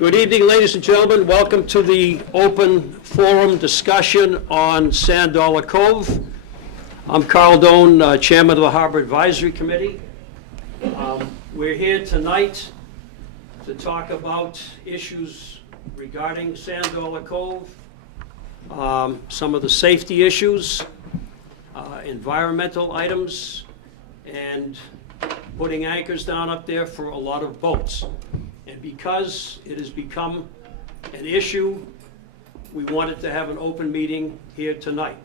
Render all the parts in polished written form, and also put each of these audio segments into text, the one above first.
Good evening, ladies and gentlemen. Welcome to the open forum discussion on Sand Dollar Cove. I'm Carl Doan, Chairman of the Harbor Advisory Committee. We're here tonight to talk about issues regarding Sand Dollar Cove, some of the safety issues, environmental items, and putting anchors down up there for a lot of boats. And because it has become an issue, we wanted to have an open meeting here tonight.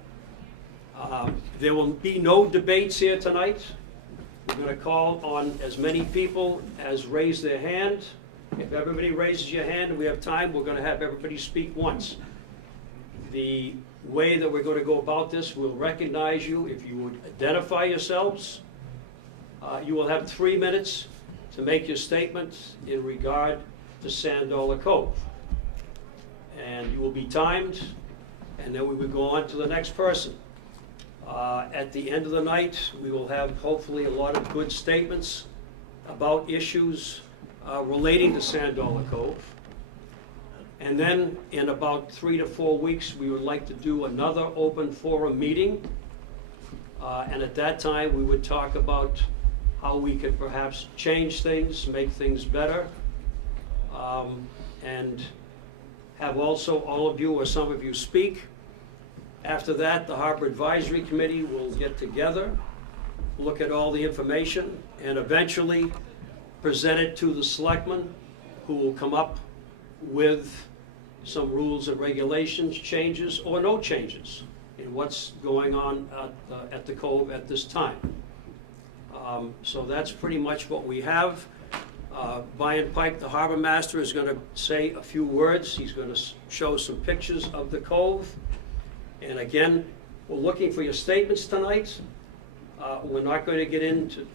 There will be no debates here tonight. We're going to call on as many people as raise their hand. If everybody raises your hand and we have time, we're going to have everybody speak once. The way that we're going to go about this, we'll recognize you. If you would identify yourselves, you will have 3 minutes to make your statements in regard to Sand Dollar Cove. And you will be timed, and then we will go on to the next person. At the end of the night, we will have hopefully a lot of good statements about issues relating to Sand Dollar Cove. And then in about 3 to 4 weeks, we would like to do another open forum meeting. And at that time, we would talk about how we could perhaps change things, make things better, and have also all of you or some of you speak. After that, the Harbor Advisory Committee will get together, look at all the information, and eventually present it to the selectmen, who will come up with some rules and regulations, changes or no changes in what's going on at the Cove at this time. So that's pretty much what we have. Brian Pike, the harbor master, is going to say a few words. He's going to show some pictures of the Cove. And again, we're looking for your statements tonight. We're not going to get into,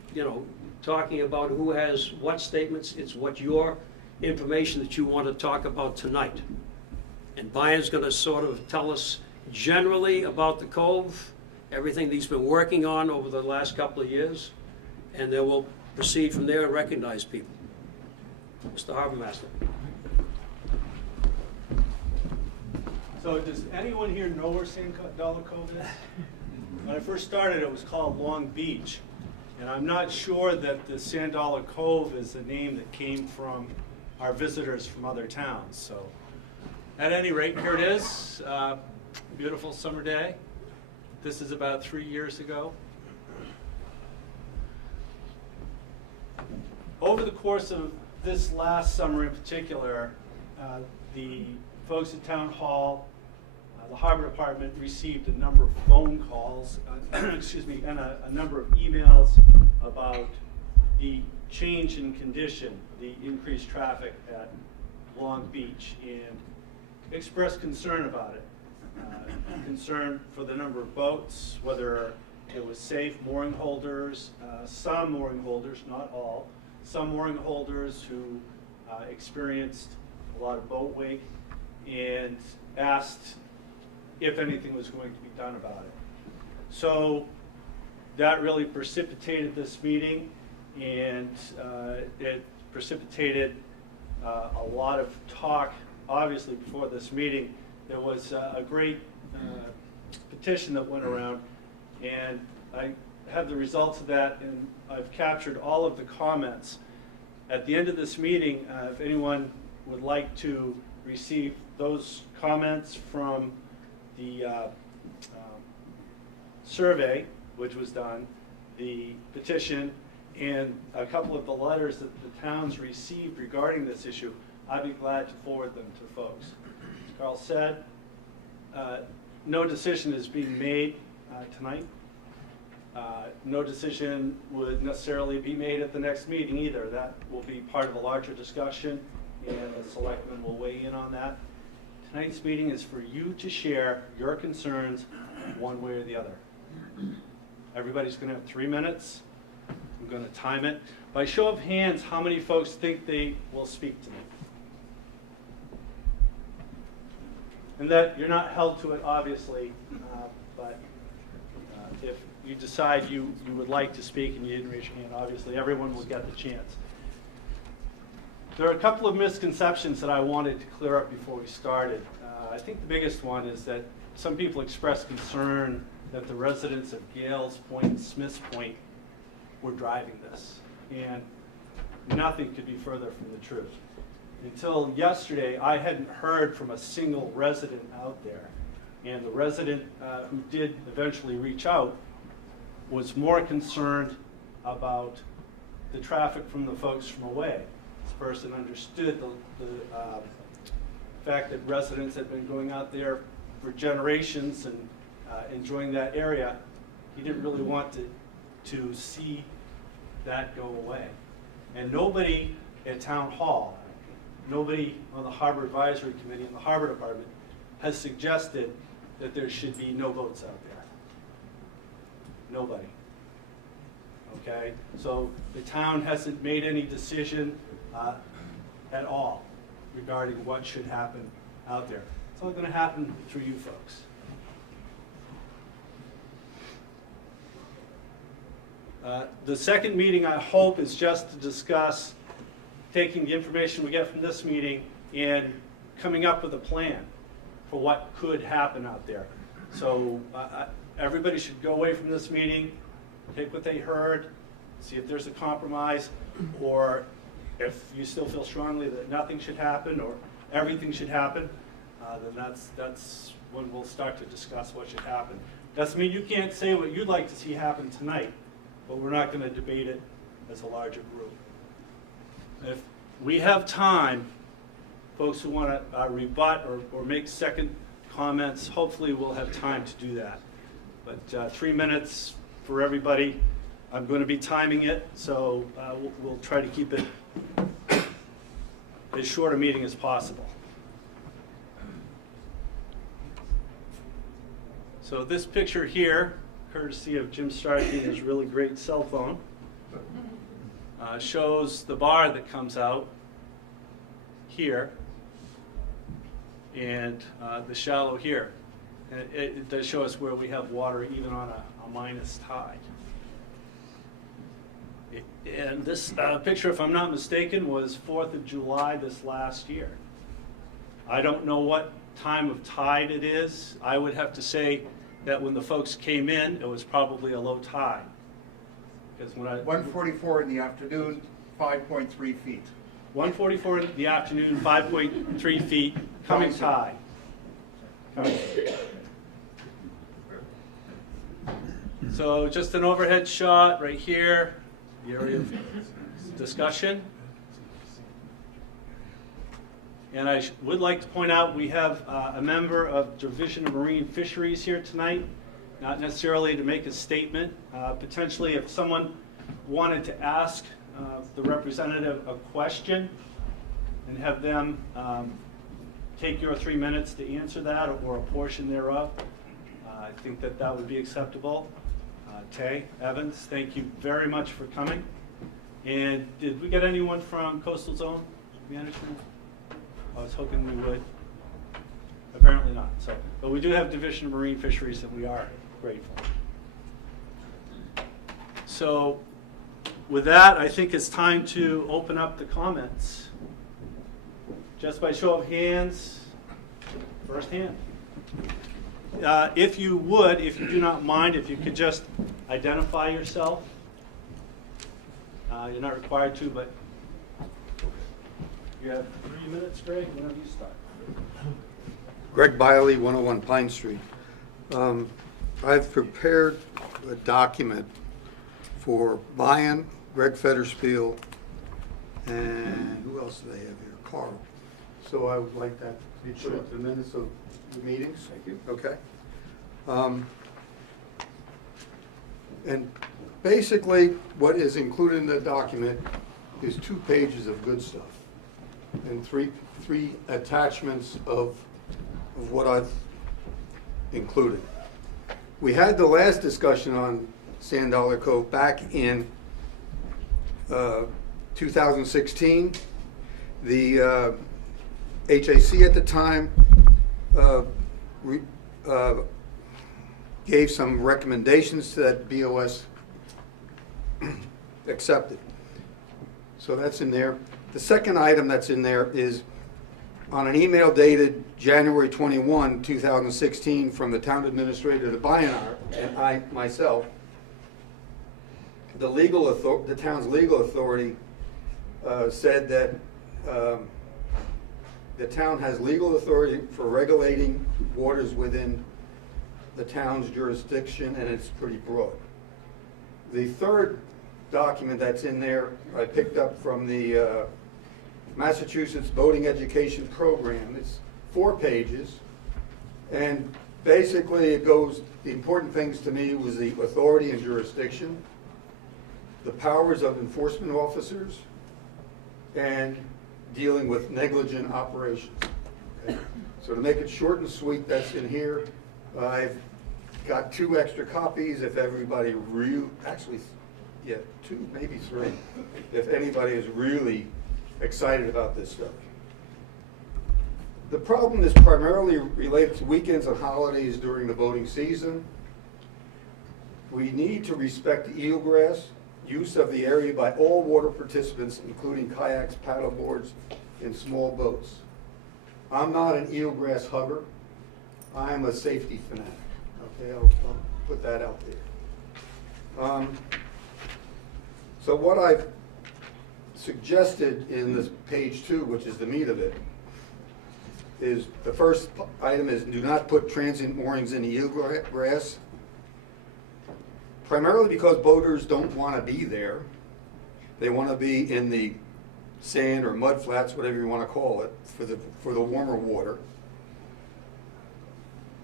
talking about who has what statements. It's what your information that you want to talk about tonight. And Brian's going to sort of tell us generally about the Cove, everything that he's been working on over the last couple of years. And then we'll proceed from there and recognize people. Mr. Harbor Master. So does anyone here know where Sand Dollar Cove is? When I first started, it was called Long Beach. And I'm not sure that the Sand Dollar Cove is the name that came from our visitors from other towns. So at any rate, here it is. Beautiful summer day. This is about 3 years ago. Over the course of this last summer in particular, the folks at Town Hall, the Harbor Department received a number of phone calls, excuse me, and a number of emails about the change in condition, the increased traffic at Long Beach, and expressed concern about it. Concern for the number of boats, whether it was safe, mooring holders, some mooring holders, not all, some mooring holders who experienced a lot of boat wake and asked if anything was going to be done about it. So that really precipitated this meeting, and it precipitated a lot of talk. Obviously, before this meeting, there was a great petition that went around, and I have the results of that, and I've captured all of the comments. At the end of this meeting, if anyone would like to receive those comments from the survey, which was done, the petition, and a couple of the letters that the towns received regarding this issue, I'd be glad to forward them to folks. As Carl said, no decision is being made tonight. No decision would necessarily be made at the next meeting either. That will be part of a larger discussion, and the selectmen will weigh in on that. Tonight's meeting is for you to share your concerns one way or the other. Everybody's going to have 3 minutes. I'm going to time it. By show of hands, how many folks think they will speak to me? And that you're not held to it, obviously, but if you decide you would like to speak and you didn't raise your hand, obviously everyone will get the chance. There are a couple of misconceptions that I wanted to clear up before we started. I think the biggest one is that some people expressed concern that the residents of Gales Point and Smiths Point were driving this. And nothing could be further from the truth. Until yesterday, I hadn't heard from a single resident out there. And the resident who did eventually reach out was more concerned about the traffic from the folks from away. This person understood the fact that residents had been going out there for generations and enjoying that area. He didn't really want to see that go away. And nobody at Town Hall, nobody on the Harbor Advisory Committee in the Harbor Department has suggested that there should be no boats out there. Nobody. Okay? So the town hasn't made any decision at all regarding what should happen out there. It's all going to happen through you folks. The second meeting, I hope, is just to discuss taking the information we get from this meeting and coming up with a plan for what could happen out there. So everybody should go away from this meeting, take what they heard, see if there's a compromise, or if you still feel strongly that nothing should happen or everything should happen, then that's when we'll start to discuss what should happen. Doesn't mean you can't say what you'd like to see happen tonight, but we're not going to debate it as a larger group. If we have time, folks who want to rebut or make second comments, hopefully we'll have time to do that. But 3 minutes for everybody. I'm going to be timing it, so we'll try to keep it as short a meeting as possible. So this picture here, courtesy of Jim Starkey and his really great cell phone, shows the bar that comes out here and the shallow here. And it does show us where we have water even on a minus tide. And this picture, if I'm not mistaken, was 4th of July this last year. I don't know what time of tide it is. I would have to say that when the folks came in, it was probably a low tide. Because when 1:44 in the afternoon, 5.3 feet. 1:44 in the afternoon, 5.3 feet, coming tide. So just an overhead shot right here, the area of discussion. And I would like to point out we have a member of Division of Marine Fisheries here tonight, not necessarily to make a statement. Potentially if someone wanted to ask the representative a question and have them take your 3 minutes to answer that or a portion thereof, I think that that would be acceptable. Tay Evans, thank you very much for coming. And did we get anyone from Coastal Zone Management? I was hoping we would. Apparently not. So, but we do have Division of Marine Fisheries, and we are grateful. So, with that, I think it's time to open up the comments. Just by show of hands, first hand. If you would, if you do not mind, if you could just identify yourself. You're not required to, but you have 3 minutes, Greg, whenever you start. Greg Biley, 101 Pine Street. I've prepared a document for Brian, Greg Federspiel, and who else do they have here? Carl. So I would like that to be put up in the minutes of the meetings. Thank you. Okay. And basically, what is included in the document is 2 pages of good stuff and three attachments of what I've included. We had the last discussion on Sand Dollar Cove back in 2016. The HAC at the time gave some recommendations that BOS accepted. So that's in there. The second item that's in there is on an email dated January 21, 2016, from the town administrator to Bionar and I myself. The town's legal authority said that the town has legal authority for regulating waters within the town's jurisdiction, and it's pretty broad. The third document that's in there, I picked up from the Massachusetts Boating Education Program. It's 4 pages, and basically it goes, the important things to me was the authority and jurisdiction, the powers of enforcement officers, and dealing with negligent operations. Okay? So to make it short and sweet, that's in here. I've got 2 extra copies if everybody actually, yeah, 2, maybe 3, if anybody is really excited about this stuff. The problem is primarily related to weekends and holidays during the boating season. We need to respect the eelgrass use of the area by all water participants, including kayaks, paddle boards, and small boats. I'm not an eelgrass hugger. I'm a safety fanatic. Okay, I'll put that out there. So what I've suggested in this page 2, which is the meat of it, is the first item is do not put transient moorings in the eelgrass. Primarily because boaters don't want to be there. They want to be in the sand or mud flats, whatever you want to call it, for the warmer water.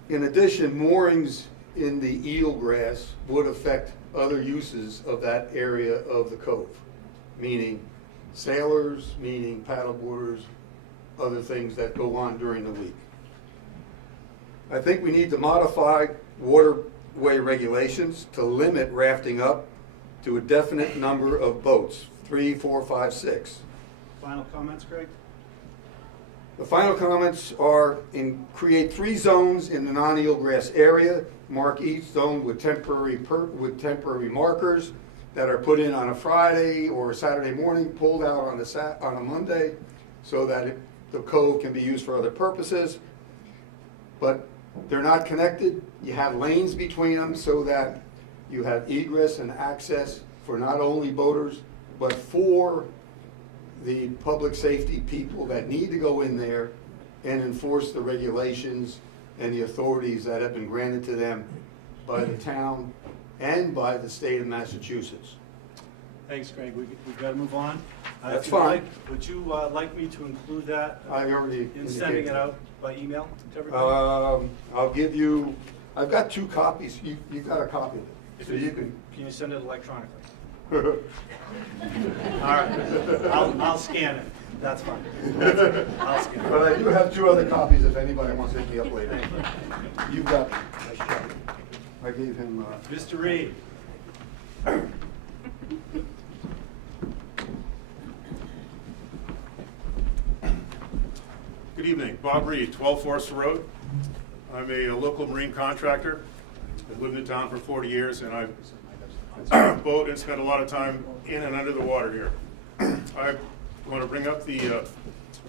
In addition, moorings in the eelgrass would affect other uses of that area of the cove, meaning sailors, meaning paddleboarders, other things that go on during the week. I think we need to modify waterway regulations to limit rafting up to a definite number of boats, 3, 4, 5, 6. Final comments, Greg? The final comments are create 3 zones in the non-eelgrass area. Mark each zone with temporary markers that are put in on a Friday or a Saturday morning, pulled out on a Monday, so that the cove can be used for other purposes. But they're not connected. You have lanes between them so that you have egress and access for not only boaters, but for the public safety people that need to go in there and enforce the regulations and the authorities that have been granted to them by the town and by the state of Massachusetts. Thanks, Greg. We've got to move on. That's If you'd fine. Would you like me to include that I already in sending indicated. it out by email to everybody? I'll give you, I've got 2 copies. You've got a copy of it, so you can. Can you send it electronically? All right, I'll scan it. That's fine. I'll scan it. But I do have 2 other copies if anybody wants to hit me up later. You've got them. Nice job. I gave him, Mr. Reed. Good evening, Bob Reed, 12 Forest Road. I'm a local marine contractor. I've lived in town for 40 years and I've boated and spent a lot of time in and under the water here. I want to bring up the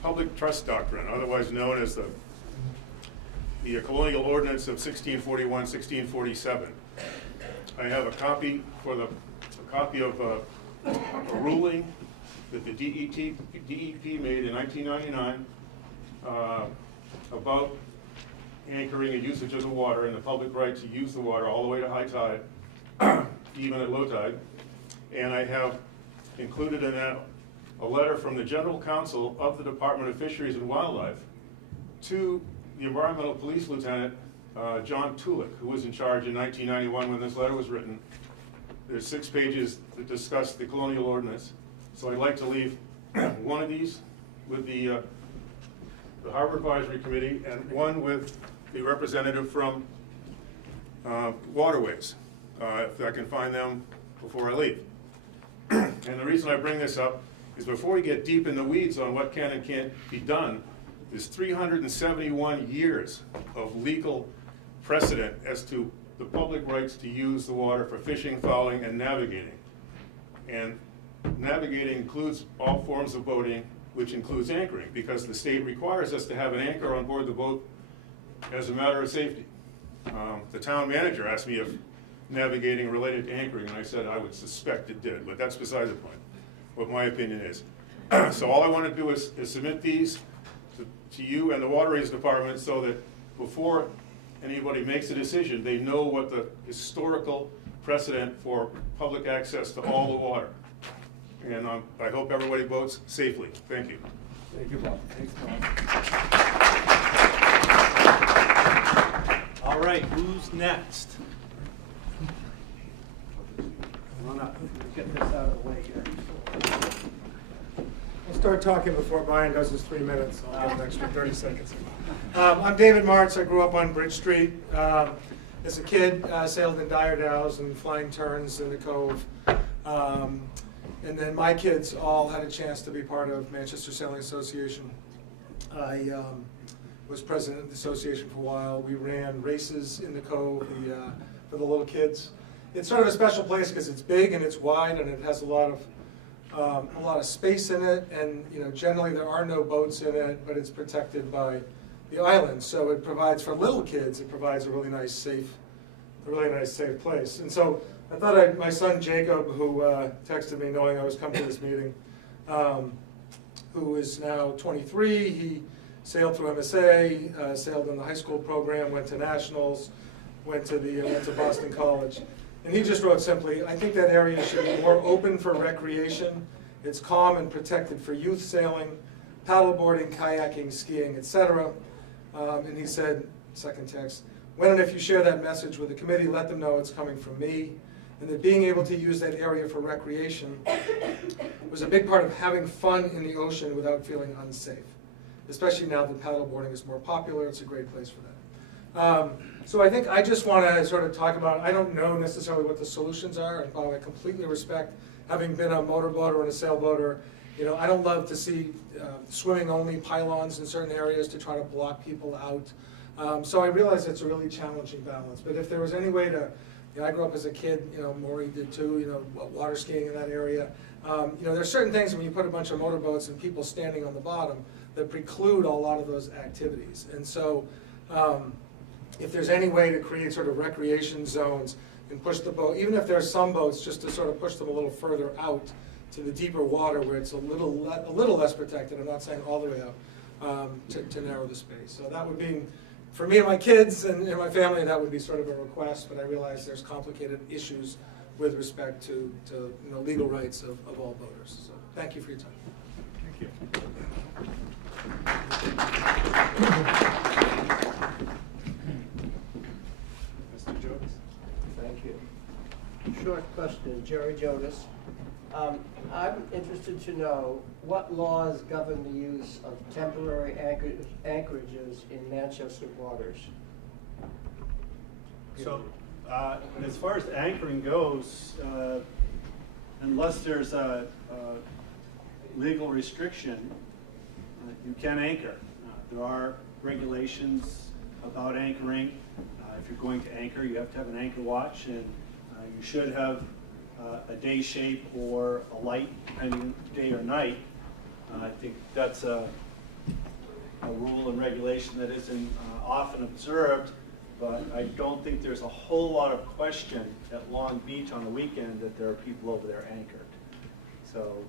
public trust doctrine, otherwise known as the colonial ordinance of 1641, 1647. I have a copy of a ruling that the DEP made in 1999 about anchoring and usage of the water and the public right to use the water all the way to high tide, even at low tide. And I have included in that a letter from the General Counsel of the Department of Fisheries and Wildlife to the Environmental Police Lieutenant, John Tulick, who was in charge in 1991 when this letter was written. There's 6 pages that discuss the colonial ordinance. So I'd like to leave one of these with the Harbor Advisory Committee and one with the representative from Waterways, if I can find them before I leave. And the reason I bring this up is before we get deep in the weeds on what can and can't be done, there's 371 years of legal precedent as to the public rights to use the water for fishing, fouling, and navigating. And navigating includes all forms of boating, which includes anchoring, because the state requires us to have an anchor on board the boat as a matter of safety. The town manager asked me if navigating related to anchoring, and I said I would suspect it did, but that's beside the point, what my opinion is. So all I want to do is submit these to you and the Waterways Department so that before anybody makes a decision, they know what the historical precedent for public access to all the water. And I hope everybody votes safely. Thank you. Thank you, Bob. Thanks, Bob. All right, who's next? Come on up. Let's get this out of the way here. I'll start talking before Brian does his 3 minutes. I'll give an extra 30 seconds. I'm David Martz. I grew up on Bridge Street. As a kid, sailed in Dyersdales and flying turns in the Cove. And then my kids all had a chance to be part of Manchester Sailing Association. I was president of the association for a while. We ran races in the Cove for the little kids. It's sort of a special place because it's big and it's wide and it has a lot of space in it. And generally there are no boats in it, but it's protected by the island. So it provides for little kids. It provides a really nice, safe place. And so I thought my son Jacob, who texted me knowing I was coming to this meeting, who is now 23, he sailed through MSA, sailed in the high school program, went to nationals, went to Boston College. And he just wrote simply, I think that area should be more open for recreation. It's calm and protected for youth sailing, paddleboarding, kayaking, skiing, etc. And he said, second text, when and if you share that message with the committee, let them know it's coming from me. And that being able to use that area for recreation was a big part of having fun in the ocean without feeling unsafe. Especially now that paddleboarding is more popular, it's a great place for that. So I think I just want to sort of talk about, I don't know necessarily what the solutions are, and while I completely respect having been a motorboater and a sailboater, I don't love to see swimming-only pylons in certain areas to try to block people out. So I realize it's a really challenging balance, but if there was any way to, I grew up as a kid, Maury did too, water skiing in that area. There's certain things when you put a bunch of motorboats and people standing on the bottom that preclude a lot of those activities. And so if there's any way to create sort of recreation zones and push the boat, even if there's some boats, just to sort of push them a little further out to the deeper water where it's a little less protected, I'm not saying all the way out, to narrow the space. So that would be, for me and my kids and my family, that would be sort of a request, but I realize there's complicated issues with respect to legal rights of all boaters. So thank you for your time. Thank you. Mr. Jones? Thank you. Short question, Jerry Jonas. I'm interested to know what laws govern the use of temporary anchorages in Manchester waters? So, as far as anchoring goes, unless there's a legal restriction, you can anchor. There are regulations about anchoring. If you're going to anchor, you have to have an anchor watch, and you should have a day shape or a light, depending day or night. I think that's a rule and regulation that isn't often observed, but I don't think there's a whole lot of question at Long Beach on a weekend that there are people over there anchored. So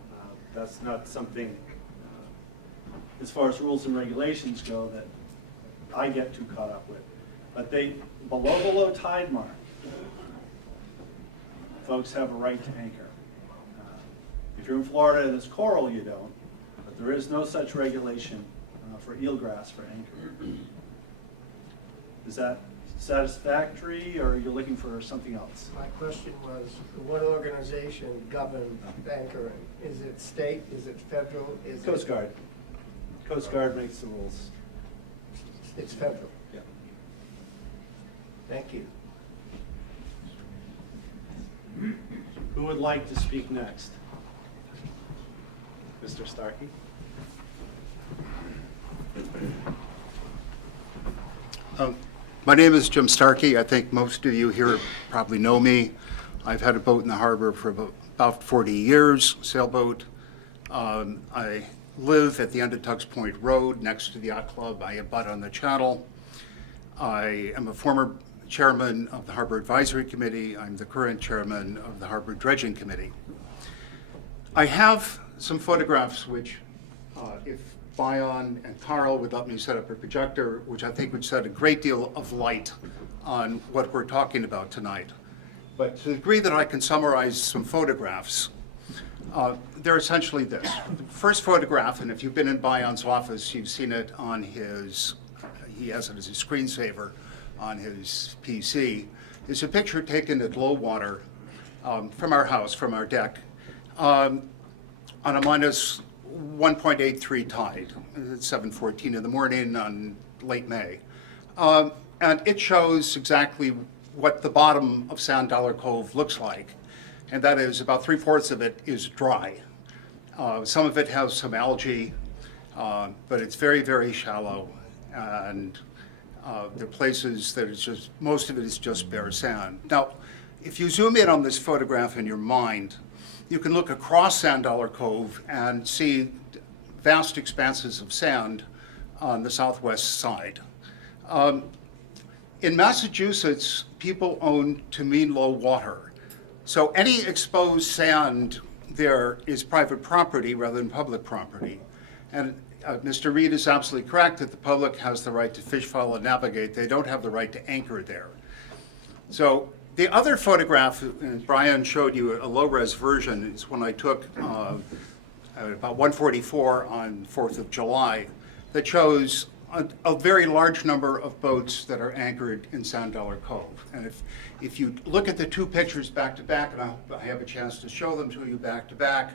that's not something, as far as rules and regulations go, that I get too caught up with. But below the low tide mark, folks have a right to anchor. If you're in Florida and it's coral, you don't, but there is no such regulation for eelgrass for anchoring. Is that satisfactory, or are you looking for something else? My question was, what organization governs anchoring? Is it state, is it federal? Is Coast Guard. Coast Guard makes the rules. It's federal. Yeah. Thank you. Who would like to speak next? Mr. Starkey? My name is Jim Starkey. I think most of you here probably know me. I've had a boat in the harbor for about about 40 years, sailboat. I live at the end of Tug's Point Road, next to the yacht club. I abut on the channel. I am a former chairman of the Harbor Advisory Committee. I'm the current chairman of the Harbor Dredging Committee. I have some photographs which, if Bion and Carl would let me set up a projector, which I think would shed a great deal of light on what we're talking about tonight. But to the degree that I can summarize some photographs, they're essentially this. The first photograph, and if you've been in Bion's office, you've seen it on his, he has it as a screensaver on his PC, is a picture taken at low water from our house, from our deck, on a minus 1.83 tide. It's 7:14 in the morning on late May. And it shows exactly what the bottom of Sand Dollar Cove looks like. And that is about 3/4 of it is dry. Some of it has some algae, but it's very, very shallow. And there are places that it's just, most of it is just bare sand. Now, if you zoom in on this photograph in your mind, you can look across Sand Dollar Cove and see vast expanses of sand on the southwest side. In Massachusetts, people own to mean low water. So any exposed sand there is private property rather than public property. And Mr. Reed is absolutely correct that the public has the right to fish, follow, and navigate. They don't have the right to anchor there. So the other photograph, and Brian showed you a low-res version, is when I took at about 1:44 on 4th of July, that shows a very large number of boats that are anchored in Sand Dollar Cove. And if you look at the two pictures back to back, and I have a chance to show them to you back to back,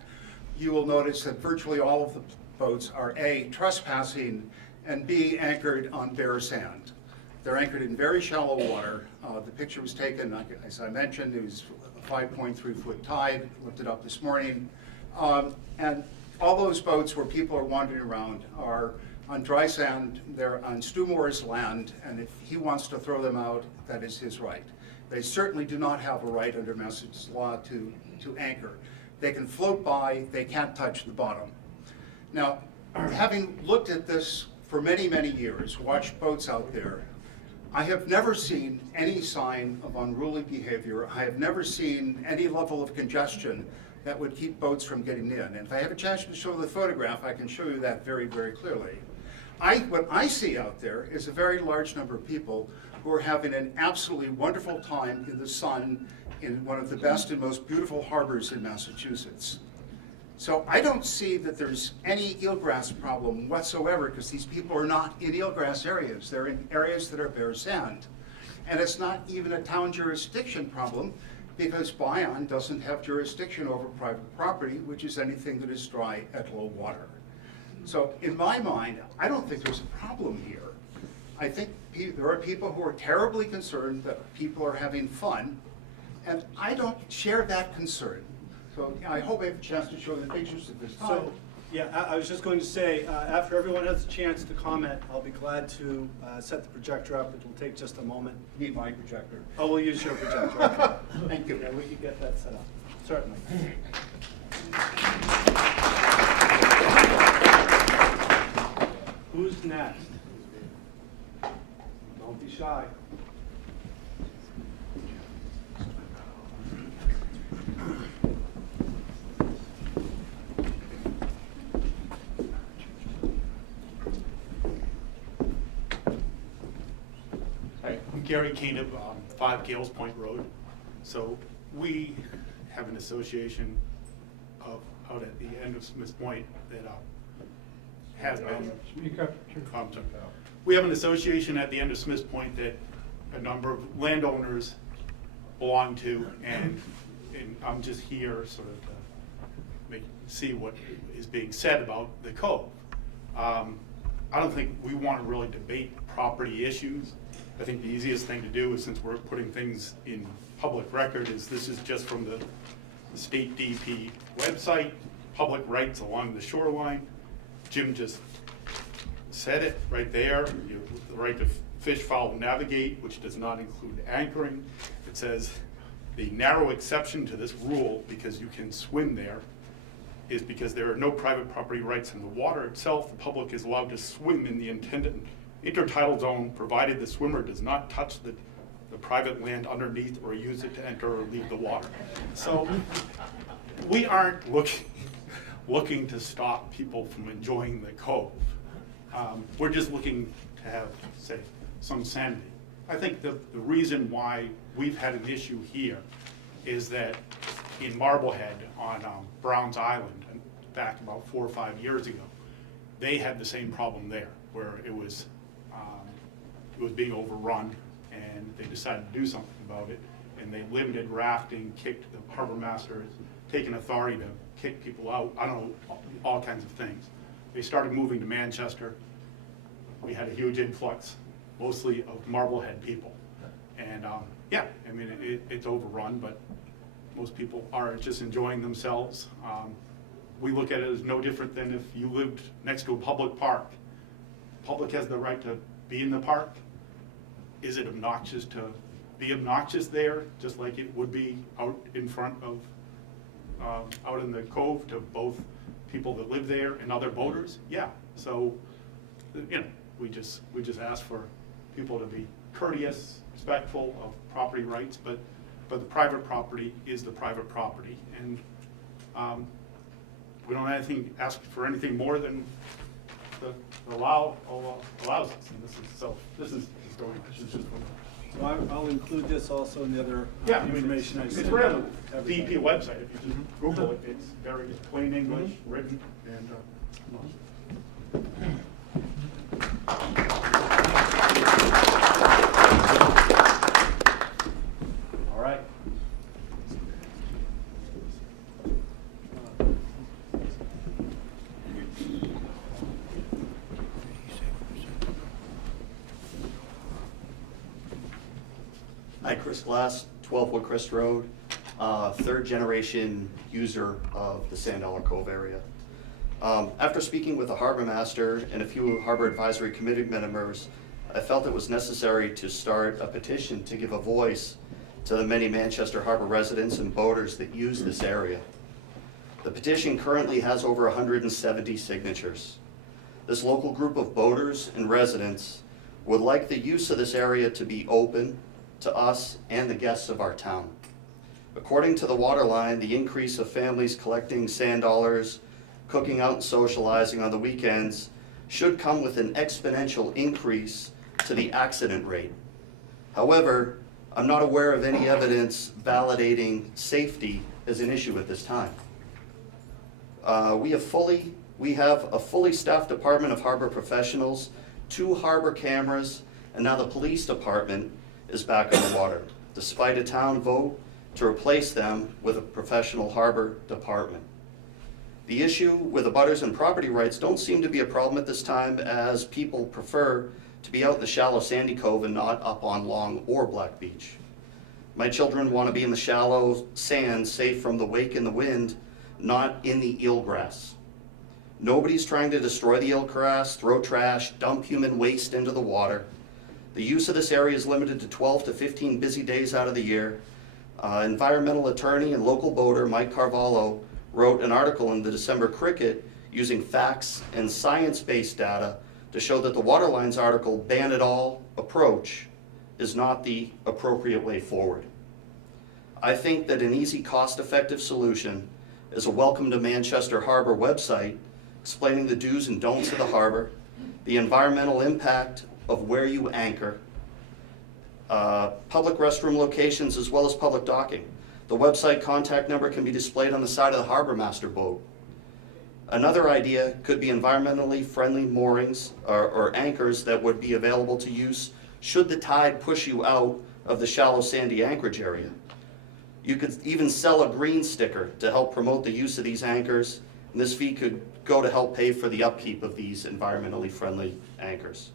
you will notice that virtually all of the boats are A, trespassing, and B, anchored on bare sand. They're anchored in very shallow water. The picture was taken, as I mentioned, it was a 5.3-foot tide, looked it up this morning. And all those boats where people are wandering around are on dry sand, they're on Stu Moore's land, and if he wants to throw them out, that is his right. They certainly do not have a right under Massachusetts law to anchor. They can float by, they can't touch the bottom. Now, having looked at this for many, many years, watched boats out there, I have never seen any sign of unruly behavior. I have never seen any level of congestion that would keep boats from getting in. And if I have a chance to show the photograph, I can show you that very, very clearly. What I see out there is a very large number of people who are having an absolutely wonderful time in the sun in one of the best and most beautiful harbors in Massachusetts. So I don't see that there's any eelgrass problem whatsoever, because these people are not in eelgrass areas. They're in areas that are bare sand. And it's not even a town jurisdiction problem, because Bion doesn't have jurisdiction over private property, which is anything that is dry at low water. So in my mind, I don't think there's a problem here. I think there are people who are terribly concerned that people are having fun, and I don't share that concern. So I hope I have a chance to show the pictures at this time. So, yeah, I was just going to say, after everyone has a chance to comment, I'll be glad to set the projector up. It will take just a moment. Need my projector. Oh, we'll use your projector. Okay. Thank you. Yeah, we can get that set up, certainly. Who's next? Don't be shy. Hi, I'm Gary Keenan, 5 Gales Point Road. So we have an association out at the end of Smith's Point that has been. We have an association at the end of Smith's Point that a number of landowners belong to, and I'm just here sort of to see what is being said about the Cove. I don't think we want to really debate property issues. I think the easiest thing to do is, since we're putting things in public record, is this is just from the state DEP website, public rights along the shoreline. Jim just said it right there. You have the right to fish, follow, navigate, which does not include anchoring. It says The narrow exception to this rule, because you can swim there, is because there are no private property rights in the water itself. The public is allowed to swim in the intended intertidal zone, provided the swimmer does not touch the private land underneath or use it to enter or leave the water. So we aren't looking to stop people from enjoying the Cove. We're just looking to have, say, some sanity. I think the reason why we've had an issue here is that in Marblehead on Browns Island, back about 4 or 5 years ago, they had the same problem there, where it was being overrun, and they decided to do something about it, and they limited rafting, kicked the harbor master, taken authority to kick people out, I don't know, all kinds of things. They started moving to Manchester. We had a huge influx, mostly of Marblehead people. And yeah, I mean, it's overrun, but most people are just enjoying themselves. We look at it as no different than if you lived next to a public park. Public has the right to be in the park. Is it obnoxious to be obnoxious there, just like it would be out in front of, out in the Cove to both people that live there and other boaters? Yeah, so, you know, we just ask for people to be courteous, respectful of property rights, but the private property is the private property, and we don't ask for anything more than the law allows us, and this is just going. So I'll include this also in the other Yeah, I mean, information I it's sent. right on the DEP website. If you just Google it, it's very plain English, written, and all right. Hi, Chris Glass, 12 Woodcrest Road, third generation user of the Sand Dollar Cove area. After speaking with the harbor master and a few harbor advisory committee members, I felt it was necessary to start a petition to give a voice to the many Manchester Harbor residents and boaters that use this area. The petition currently has over 170 signatures. This local group of boaters and residents would like the use of this area to be open to us and the guests of our town. According to the waterline, the increase of families collecting sand dollars, cooking out and socializing on the weekends should come with an exponential increase to the accident rate. However, I'm not aware of any evidence validating safety as an issue at this time. We have a fully staffed department of harbor professionals, 2 harbor cameras, and now the police department is back on the water, despite a town vote to replace them with a professional harbor department. The issue with abutters and property rights don't seem to be a problem at this time, as people prefer to be out in the shallow sandy cove and not up on Long or Black Beach. My children want to be in the shallow sand, safe from the wake and the wind, not in the eelgrass. Nobody's trying to destroy the eelgrass, throw trash, dump human waste into the water. The use of this area is limited to 12 to 15 busy days out of the year. Environmental attorney and local boater Mike Carvalho wrote an article in the December Cricket using facts and science-based data to show that the Waterlines article ban it all approach is not the appropriate way forward. I think that an easy, cost-effective solution is a Welcome to Manchester Harbor website explaining the do's and don'ts of the harbor, the environmental impact of where you anchor, public restroom locations, as well as public docking. The website contact number can be displayed on the side of the harbor master boat. Another idea could be environmentally friendly moorings or anchors that would be available to use should the tide push you out of the shallow sandy anchorage area. You could even sell a green sticker to help promote the use of these anchors, and this fee could go to help pay for the upkeep of these environmentally friendly anchors.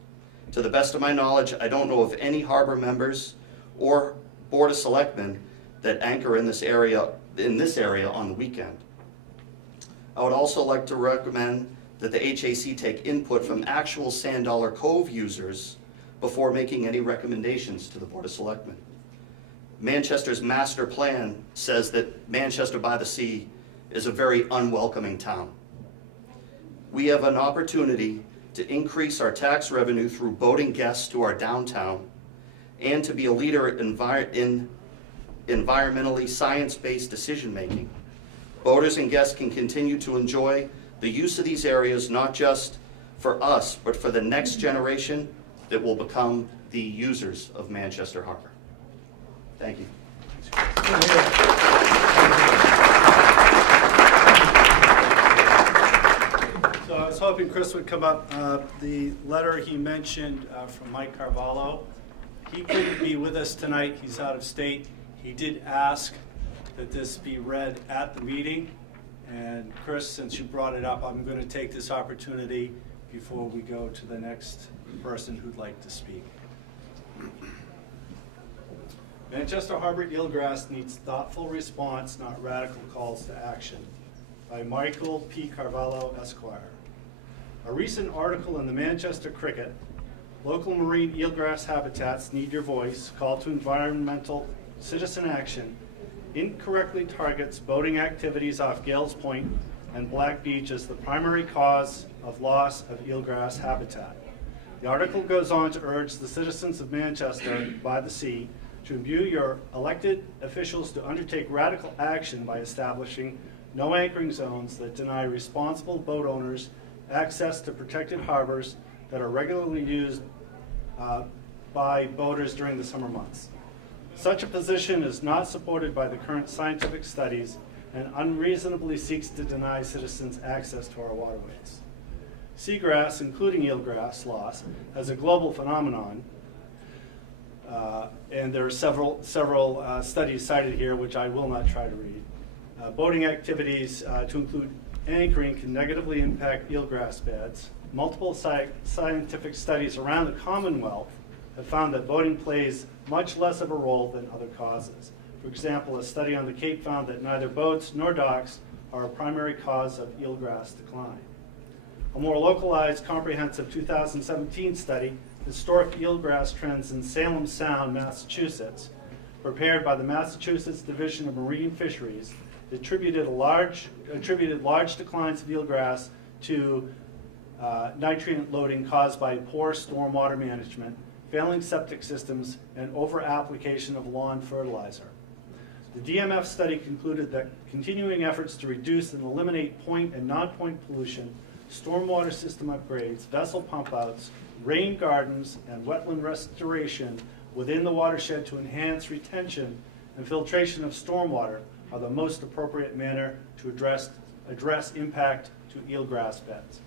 To the best of my knowledge, I don't know of any harbor members or Board of Selectmen that anchor in this area on the weekend. I would also like to recommend that the HAC take input from actual Sand Dollar Cove users before making any recommendations to the Board of Selectmen. Manchester's master plan says that Manchester by the Sea is a very unwelcoming town. We have an opportunity to increase our tax revenue through boating guests to our downtown and to be a leader in environmentally science-based decision-making. Boaters and guests can continue to enjoy the use of these areas, not just for us, but for the next generation that will become the users of Manchester Harbor. Thank you. So I was hoping Chris would come up. The letter he mentioned from Mike Carvalho, he couldn't be with us tonight. He's out of state. He did ask that this be read at the meeting. And Chris, since you brought it up, I'm going to take this opportunity before we go to the next person who'd like to speak. Manchester Harbor eelgrass needs thoughtful response, not radical calls to action. By Michael P. Carvalho, Esquire. A recent article in the Manchester Cricket, Local Marine Eelgrass Habitats Need Your Voice, Call to Environmental Citizen Action, incorrectly targets boating activities off Gales Point and Black Beach as the primary cause of loss of eelgrass habitat. The article goes on to urge the citizens of Manchester by the Sea to imbue your elected officials to undertake radical action by establishing no anchoring zones that deny responsible boat owners access to protected harbors that are regularly used by boaters during the summer months. Such a position is not supported by the current scientific studies and unreasonably seeks to deny citizens access to our waterways. Seagrass, including eelgrass loss, as a global phenomenon, and there are several studies cited here, which I will not try to read. Boating activities, to include anchoring, can negatively impact eelgrass beds. Multiple scientific studies around the Commonwealth have found that boating plays much less of a role than other causes. For example, a study on the Cape found that neither boats nor docks are a primary cause of eelgrass decline. A more localized, comprehensive 2017 study, Historic Eelgrass Trends in Salem Sound, Massachusetts, prepared by the Massachusetts Division of Marine Fisheries, attributed large declines of eelgrass to nutrient loading caused by poor stormwater management, failing septic systems, and over-application of lawn fertilizer. The DMF study concluded that continuing efforts to reduce and eliminate point and non-point pollution, stormwater system upgrades, vessel pump-outs, rain gardens, and wetland restoration within the watershed to enhance retention and filtration of stormwater are the most appropriate manner to address impact to eelgrass beds.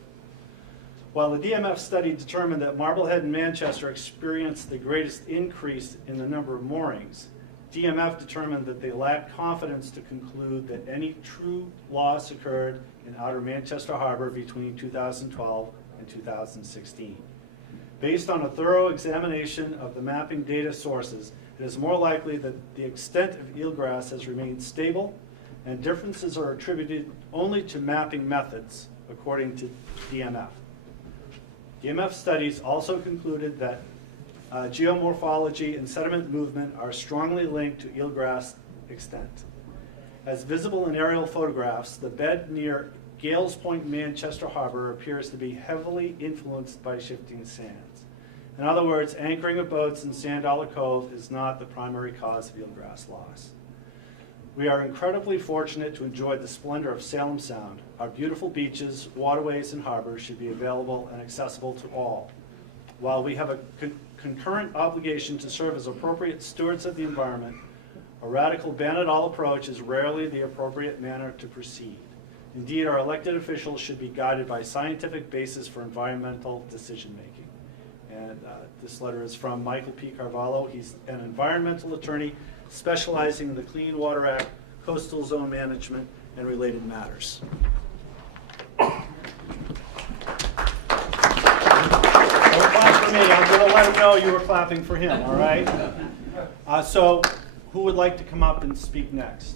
While the DMF study determined that Marblehead and Manchester experienced the greatest increase in the number of moorings, DMF determined that they lacked confidence to conclude that any true loss occurred in outer Manchester Harbor between 2012 and 2016. Based on a thorough examination of the mapping data sources, it is more likely that the extent of eelgrass has remained stable and differences are attributed only to mapping methods, according to DMF. DMF studies also concluded that geomorphology and sediment movement are strongly linked to eelgrass extent. As visible in aerial photographs, the bed near Gales Point, Manchester Harbor appears to be heavily influenced by shifting sands. In other words, anchoring of boats in Sand Dollar Cove is not the primary cause of eelgrass loss. We are incredibly fortunate to enjoy the splendor of Salem Sound. Our beautiful beaches, waterways, and harbors should be available and accessible to all. While we have a concurrent obligation to serve as appropriate stewards of the environment, a radical ban-it-all approach is rarely the appropriate manner to proceed. Indeed, our elected officials should be guided by scientific basis for environmental decision-making. And this letter is from Michael P. Carvalho. He's an environmental attorney specializing in the Clean Water Act, coastal zone management, and related matters. Don't clap for me. I'm going to let him know you were clapping for him, all right? So who would like to come up and speak next?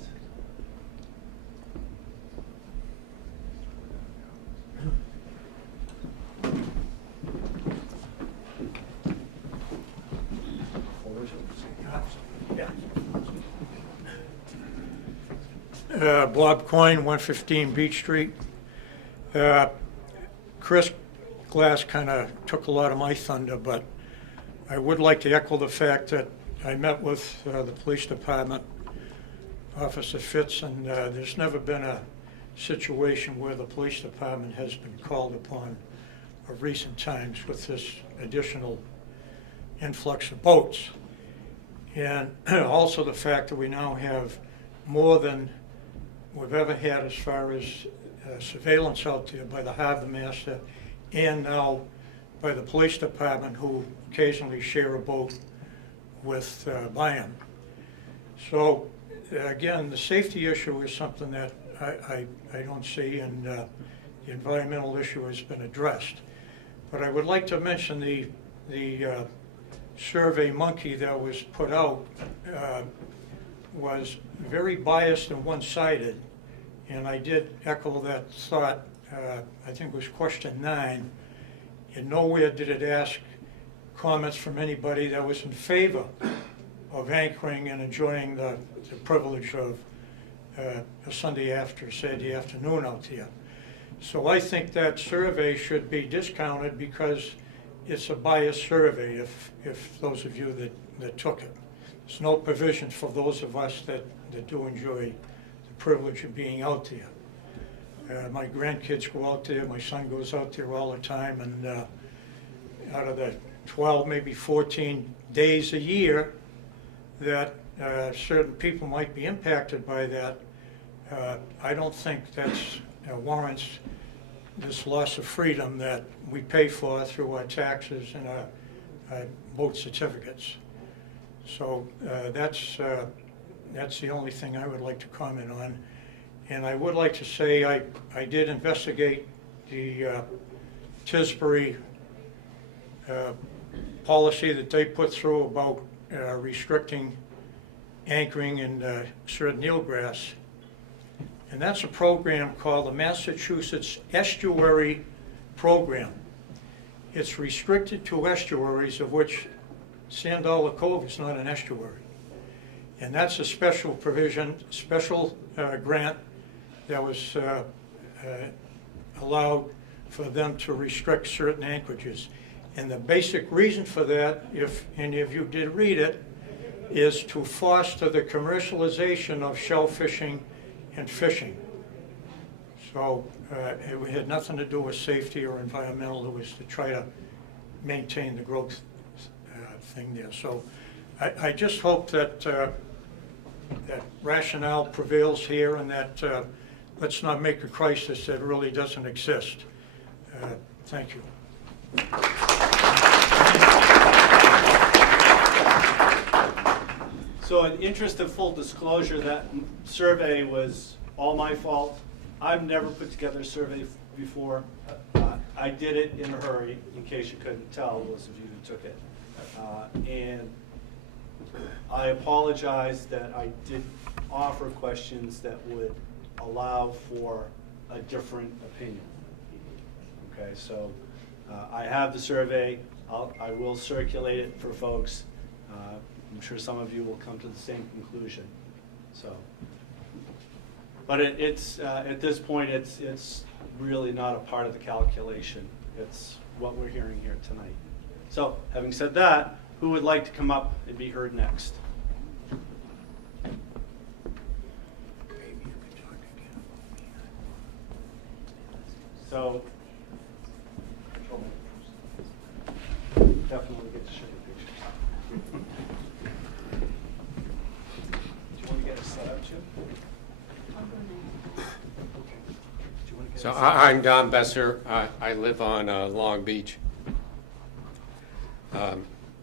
Yeah. Bob Coyne, 115 Beach Street. Chris Glass kind of took a lot of my thunder, but I would like to echo the fact that I met with the police department, Officer Fitz, and there's never been a situation where the police department has been called upon of recent times with this additional influx of boats. And also the fact that we now have more than we've ever had as far as surveillance out there by the harbor master and now by the police department, who occasionally share a boat with Bayham. So again, the safety issue is something that I don't see, and the environmental issue has been addressed. But I would like to mention the survey monkey that was put out was very biased and one-sided, and I did echo that thought. I think it was question 9, and nowhere did it ask comments from anybody that was in favor of anchoring and enjoying the privilege of a Sunday Saturday afternoon out here. So I think that survey should be discounted because it's a biased survey, if those of you that took it. There's no provision for those of us that do enjoy the privilege of being out there. My grandkids go out there, my son goes out there all the time, and out of the 12, maybe 14 days a year that certain people might be impacted by that, I don't think that's warrants this loss of freedom that we pay for through our taxes and our boat certificates. So that's the only thing I would like to comment on. And I would like to say I did investigate the Tisbury policy that they put through about restricting anchoring in certain eelgrass. And that's a program called the Massachusetts Estuary Program. It's restricted to estuaries, of which Sand Dollar Cove is not an estuary. And that's a special provision, special grant that was allowed for them to restrict certain anchorages. And the basic reason for that, if any of you did read it, is to foster the commercialization of shell fishing and fishing. So it had nothing to do with safety or environmental. It was to try to maintain the growth thing there. So I just hope that that rationale prevails here, and that let's not make a crisis that really doesn't exist. Thank you. So in interest of full disclosure, that survey was all my fault. I've never put together a survey before. I did it in a hurry, in case you couldn't tell, those of you who took it. And I apologize that I did offer questions that would allow for a different opinion. Okay, so I have the survey. I will circulate it for folks. I'm sure some of you will come to the same conclusion. So, but it's at this point, it's really not a part of the calculation. It's what we're hearing here tonight. So, having said that, who would like to come up and be heard next? So, definitely get to show the pictures. Do you want to get it set up, Jim? So I'm Don Besser. I live on Long Beach.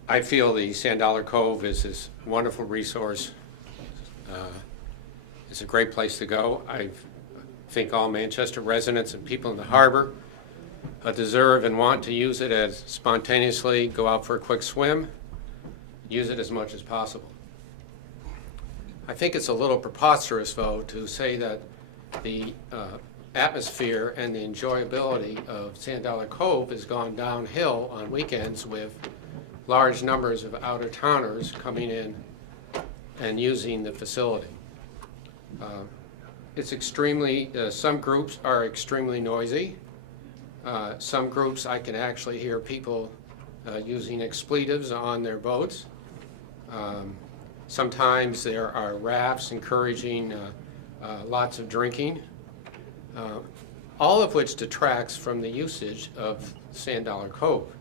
I feel the Sand Dollar Cove is this wonderful resource. It's a great place to go. I think all Manchester residents and people in the harbor deserve and want to use it as spontaneously, go out for a quick swim, use it as much as possible. I think it's a little preposterous, though, to say that the atmosphere and the enjoyability of Sand Dollar Cove has gone downhill on weekends with large numbers of out-of-towners coming in and using the facility. it's extremely, some groups are extremely noisy. Some groups, I can actually hear people using expletives on their boats. Sometimes there are rafts encouraging lots of drinking, all of which detracts from the usage of Sand Dollar Cove.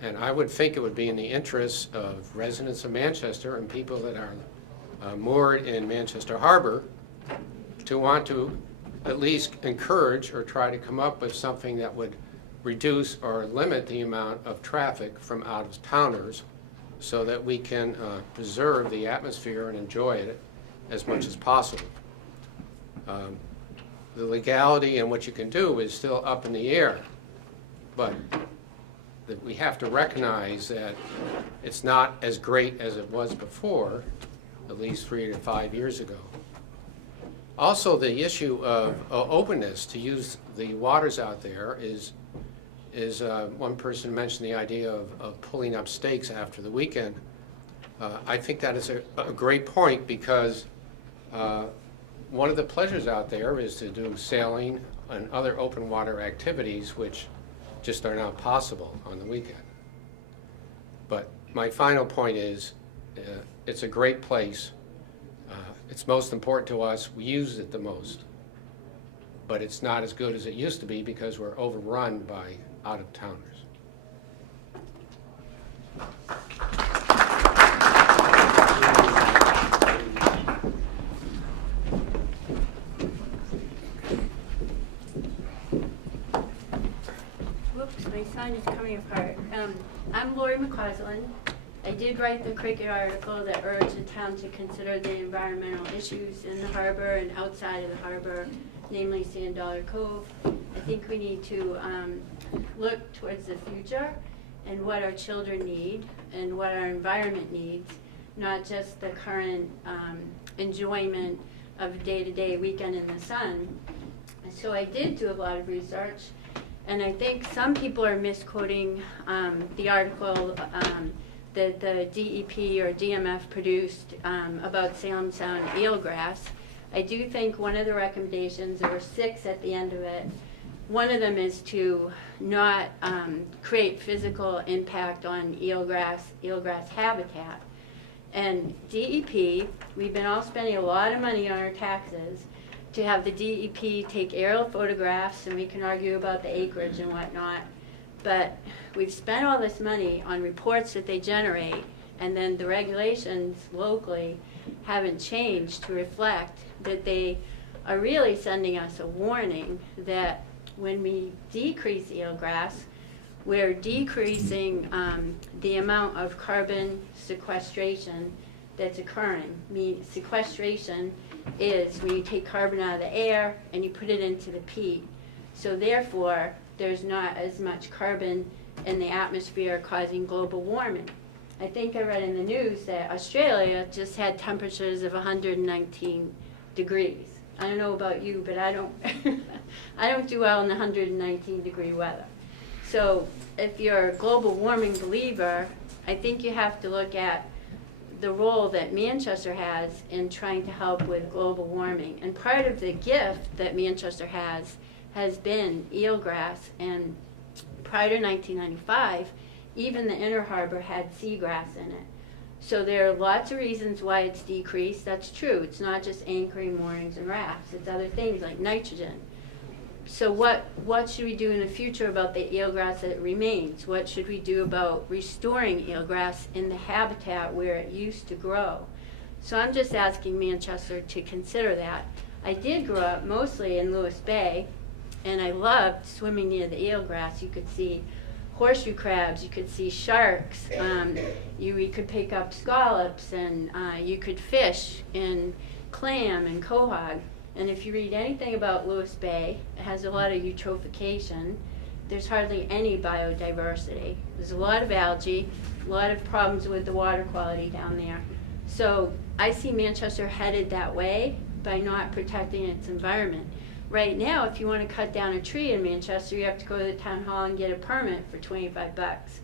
And I would think it would be in the interests of residents of Manchester and people that are moored in Manchester Harbor to want to at least encourage or try to come up with something that would reduce or limit the amount of traffic from out-of-towners so that we can preserve the atmosphere and enjoy it as much as possible. The legality and what you can do is still up in the air, but that we have to recognize that it's not as great as it was before, at least 3 to 5 years ago. Also, the issue of openness to use the waters out there is one person mentioned the idea of pulling up stakes after the weekend. I think that is a great point because one of the pleasures out there is to do sailing and other open water activities which just are not possible on the weekend. But my final point is it's a great place. It's most important to us. We use it the most. But it's not as good as it used to be because we're overrun by out-of-towners. Whoops, my sign is coming apart. I'm Lori McCausland. I did write the cricket article that urged the town to consider the environmental issues in the harbor and outside of the harbor, namely Sand Dollar Cove. I think we need to look towards the future and what our children need and what our environment needs, not just the current enjoyment of a day-to-day weekend in the sun. So I did do a lot of research, and I think some people are misquoting the article that the DEP or DMF produced about Salem Sound eelgrass. I do think one of the recommendations, there were 6 at the end of it, one of them is to not create physical impact on eelgrass habitat. And DEP, we've been all spending a lot of money on our taxes to have the DEP take aerial photographs, and we can argue about the acreage and whatnot, but we've spent all this money on reports that they generate, and then the regulations locally haven't changed to reflect that they are really sending us a warning that when we decrease eelgrass, we're decreasing the amount of carbon sequestration that's occurring. I mean, sequestration is when you take carbon out of the air and you put it into the peat. So therefore, there's not as much carbon in the atmosphere causing global warming. I think I read in the news that Australia just had temperatures of 119 degrees. I don't know about you, but I don't I don't do well in 119 degree weather. So if you're a global warming believer, I think you have to look at the role that Manchester has in trying to help with global warming. And part of the gift that Manchester has been eelgrass, and prior to 1995, even the inner harbor had seagrass in it. So there are lots of reasons why it's decreased. That's true. It's not just anchoring, moorings, and rafts. It's other things like nitrogen. So what should we do in the future about the eelgrass that remains? What should we do about restoring eelgrass in the habitat where it used to grow? So I'm just asking Manchester to consider that. I did grow up mostly in Lewis Bay, and I loved swimming near the eelgrass. You could see horseshoe crabs, you could see sharks, you could pick up scallops, and you could fish in clam and quahog. And if you read anything about Lewis Bay, it has a lot of eutrophication. There's hardly any biodiversity. There's a lot of algae, a lot of problems with the water quality down there. So I see Manchester headed that way by not protecting its environment. Right now, if you want to cut down a tree in Manchester, you have to go to the town hall and get a permit for 25 bucks.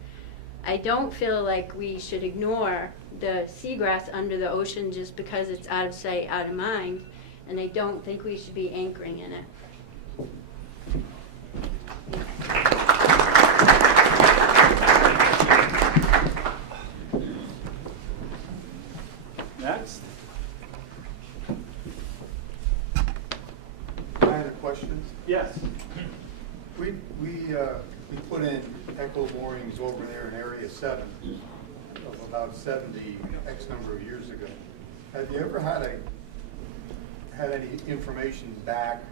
I don't feel like we should ignore the seagrass under the ocean just because it's out of sight, out of mind. and I don't think we should be anchoring in it. Next. I had a question. Yes. We put in echo moorings over there in Area 7 of about 70 X number of years ago. Have you ever had any information back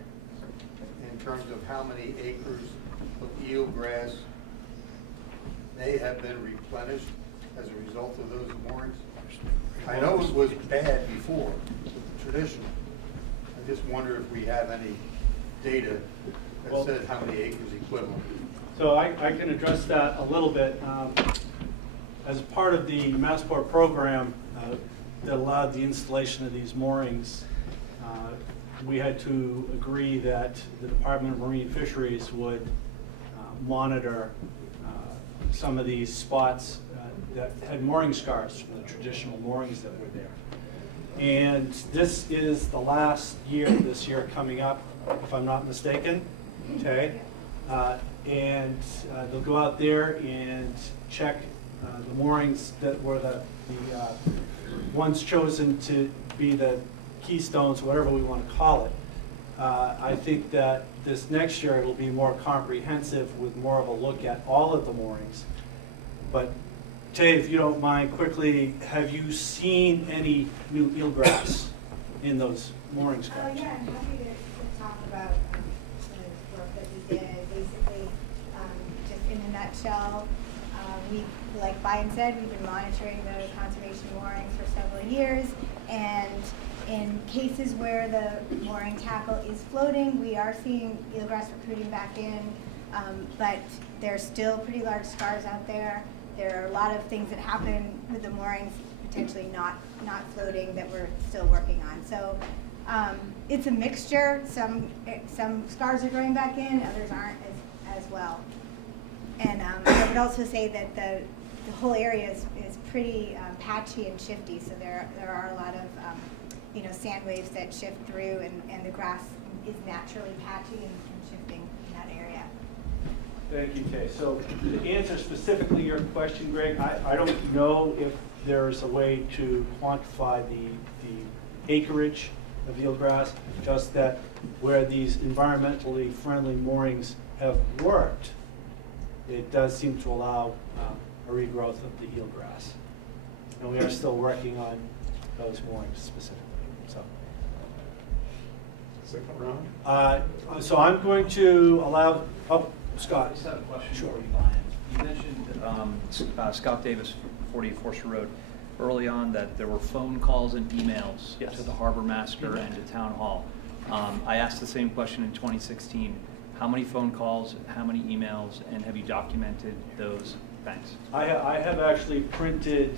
in terms of how many acres of eelgrass may have been replenished as a result of those moorings? I know it was bad before with the traditional. I just wonder if we have any data that says how many acres equivalent. So I can address that a little bit. As part of the Massport program that allowed the installation of these moorings, we had to agree that the Department of Marine Fisheries would monitor some of these spots that had mooring scars from the traditional moorings that were there. And this is the last year, this year coming up, if I'm not mistaken, okay? And they'll go out there and check the moorings that were the ones chosen to be the keystones, whatever we want to call it. I think that this next year it'll be more comprehensive with more of a look at all of the moorings. But Tay, if you don't mind, quickly, have you seen any new eelgrass in those mooring scars? Yeah, I'm happy to talk about the work that we did. Basically, just in a nutshell, like Brian said, we've been monitoring the conservation moorings for several years, and in cases where the mooring tackle is floating, we are seeing eelgrass recruiting back in, but there's still pretty large scars out there. There are a lot of things that happen with the moorings potentially not floating that we're still working on. So it's a mixture. Some scars are growing back in, others aren't as well. And I would also say that the whole area is pretty patchy and shifty. So there are a lot of sand waves that shift through, and the grass is naturally patchy and shifting in that area. Thank you, Kay. So to answer specifically your question, Greg, I don't know if there's a way to quantify the acreage of eelgrass, just that where these environmentally friendly moorings have worked, it does seem to allow a regrowth of the eelgrass. And we are still working on those moorings specifically. Second round? So I'm going to allow, Scott. I just have a question Sure. for you, Brian. You mentioned Scott Davis, 48 Forster Road, early on that there were phone calls and emails Yes. to the harbor master and to town hall. I asked the same question in 2016. How many phone calls, how many emails, and have you documented those? Thanks. I have actually printed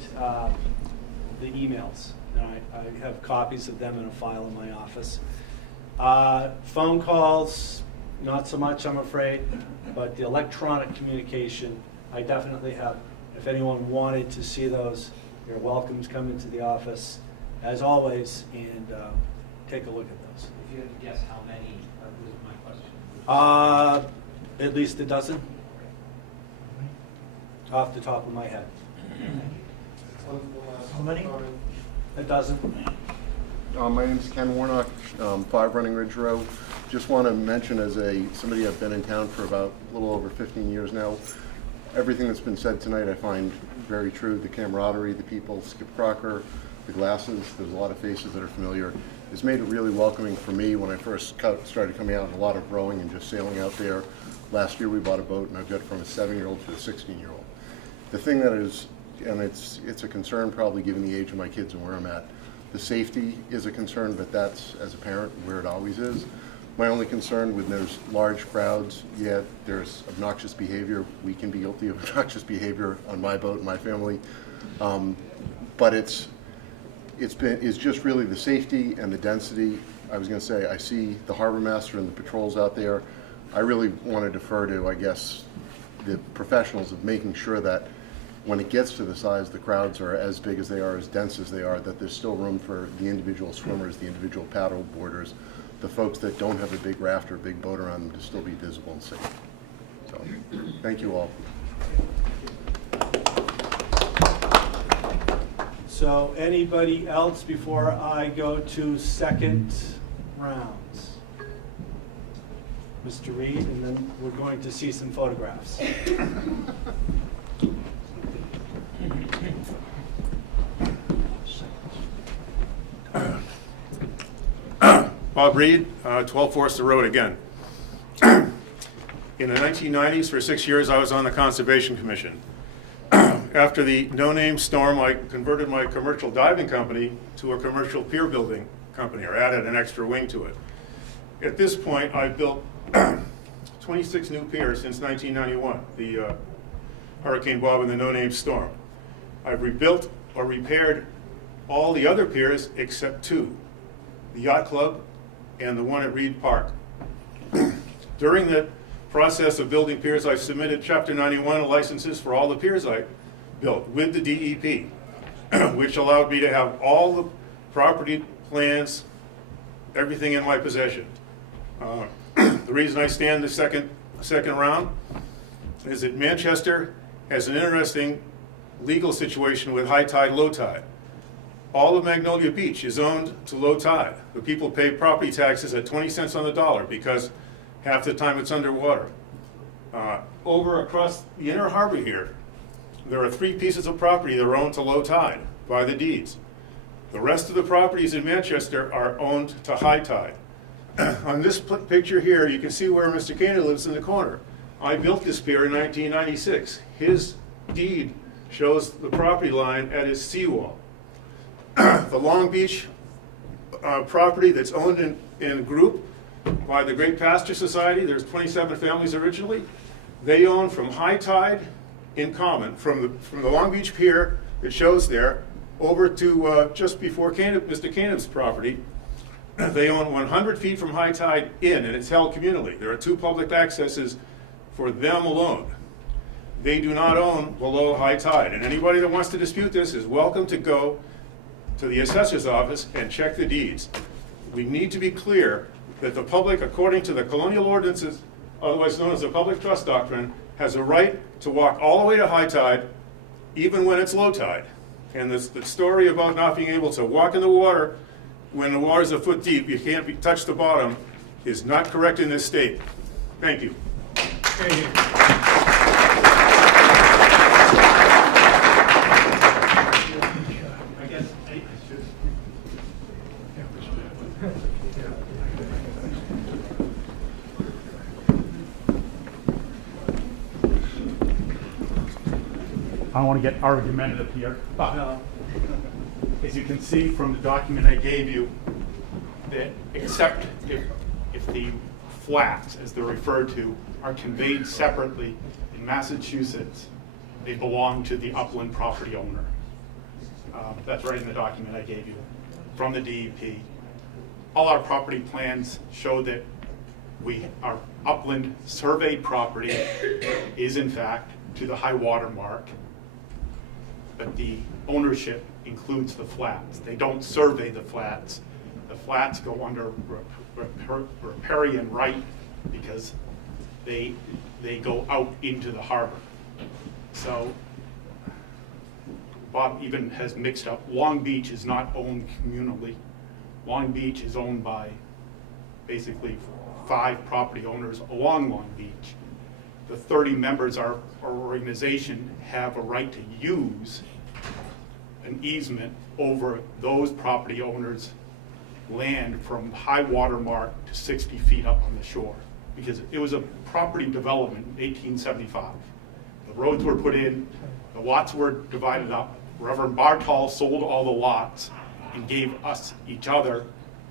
the emails, and I have copies of them in a file in my office. Phone calls, not so much, I'm afraid, but the electronic communication, I definitely have. If anyone wanted to see those, you're welcome to come into the office, as always, and take a look at those. If you had to guess how many, was my question. At least a dozen, off the top of my head. How many? A dozen. My name's Ken Warnock, 5 Running Ridge Road. Just want to mention, as somebody I've been in town for about a little over 15 years now, everything that's been said tonight I find very true. The camaraderie, the people, Skip Crocker, the glasses, there's a lot of faces that are familiar. It's made it really welcoming for me when I first started coming out, and a lot of rowing and just sailing out there. Last year we bought a boat, and I've got from a 7-year-old to a 16-year-old. The thing that is, and it's a concern probably given the age of my kids and where I'm at, the safety is a concern, but that's, as a parent, where it always is. My only concern when there's large crowds, yet there's obnoxious behavior. We can be guilty of obnoxious behavior on my boat and my family. But it's just really the safety and the density. I was going to say, I see the harbor master and the patrols out there. I really want to defer to, I guess, the professionals of making sure that when it gets to the size, the crowds are as big as they are, as dense as they are, that there's still room for the individual swimmers, the individual paddle boarders, the folks that don't have a big raft or a big boat around them to still be visible and safe. So, thank you all. So anybody else before I go to second rounds? Mr. Reed, and then we're going to see some photographs. Bob Reed, 12 Forster Road again. In the 1990s, for 6 years, I was on the Conservation Commission. After the no-name storm, I converted my commercial diving company to a commercial pier building company, or added an extra wing to it. At this point, I've built 26 new piers since 1991, the Hurricane Bob and the no-name storm. I've rebuilt or repaired all the other piers except 2, the Yacht Club and the one at Reed Park. During the process of building piers, I've submitted Chapter 91 licenses for all the piers I built with the DEP, which allowed me to have all the property plans, everything in my possession. The reason I stand the second round is that Manchester has an interesting legal situation with high tide, low tide. All of Magnolia Beach is owned to low tide. The people pay property taxes at 20 cents on the dollar because half the time it's underwater. Over across the inner harbor here, there are 3 pieces of property that are owned to low tide by the deeds. The rest of the properties in Manchester are owned to high tide. On this picture here, you can see where Mr. Kana lives in the corner. I built this pier in 1996. His deed shows the property line at his seawall. The Long Beach property that's owned in group by the Great Pasture Society, there's 27 families originally. They own from high tide in common, from the Long Beach pier that shows there, over to just before Mr. Canaan's property. They own 100 feet from high tide in, and it's held communally. There are 2 public accesses for them alone. They do not own below high tide, and anybody that wants to dispute this is welcome to go to the assessor's office and check the deeds. We need to be clear that the public, according to the colonial ordinances, otherwise known as the public trust doctrine, has a right to walk all the way to high tide, even when it's low tide. And the story about not being able to walk in the water when the water's a foot deep, you can't touch the bottom, is not correct in this state. Thank you. Thank you. I don't want to get argumentative here, but as you can see from the document I gave you, that except if the flats, as they're referred to, are conveyed separately in Massachusetts, they belong to the upland property owner. That's right in the document I gave you from the DEP. All our property plans show that our upland surveyed property is in fact to the high water mark, but the ownership includes the flats. They don't survey the flats. The flats go under riparian right because they go out into the harbor. So Bob even has mixed up. Long Beach is not owned communally. Long Beach is owned by basically 5 property owners along Long Beach. The 30 members of our organization have a right to use an easement over those property owners' land from high water mark to 60 feet up on the shore, because it was a property development in 1875. The roads were put in, the lots were divided up. Reverend Bartol sold all the lots and gave us, each other,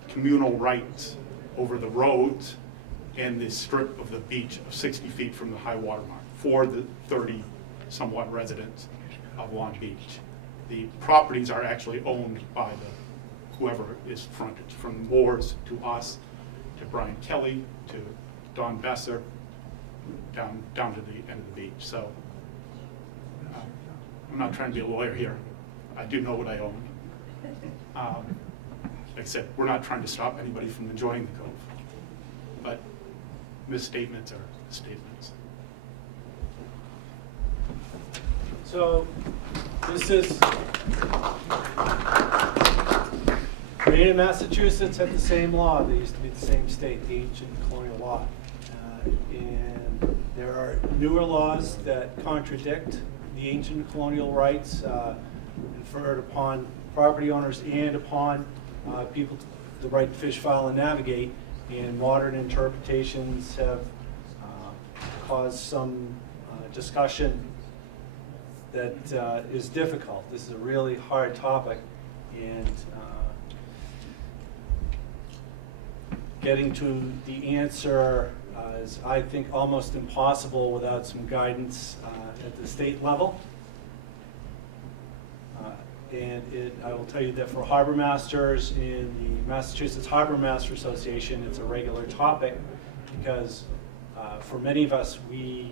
communal rights over the roads and this strip of the beach of 60 feet from the high water mark for the 30 somewhat residents of Long Beach. The properties are actually owned by whoever is frontage, from Moore's to us, to Brian Kelly, to Don Besser, down to the end of the beach. So I'm not trying to be a lawyer here. I do know what I own. Like I said, we're not trying to stop anybody from enjoying the Cove, but misstatements are statements. So, this is, Maine and Massachusetts had the same law. They used to be the same state, the ancient colonial law. And there are newer laws that contradict the ancient colonial rights conferred upon property owners and upon people the right to fish, fowl, and navigate. And modern interpretations have caused some discussion that is difficult. This is a really hard topic, and getting to the answer is, I think, almost impossible without some guidance at the state level. I will tell you that for harbor masters in the Massachusetts Harbor Master Association, it's a regular topic because for many of us, we